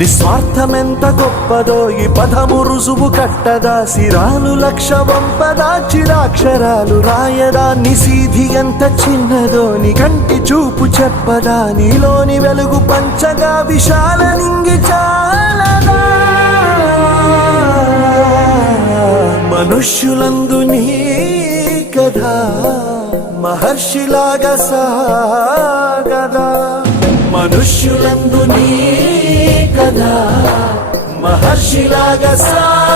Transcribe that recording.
నిస్వార్థమెంత గొప్పదో ఈ పదము రుజువు కట్టదా, సిరాలు లక్ష వంపదా, చిరాక్షరాలు రాయదా, నిసీధి ఎంత చిన్నదో నీ కంటి చూపు చెప్పదా, నీలోని వెలుగు పంచగా విశాల నింగి చాలదా. మనుష్యులందు నీ కథ మహర్షిలాగా సాగదా, మనుష్యులందు నీ కథ మహర్షిలాగా సాగదా.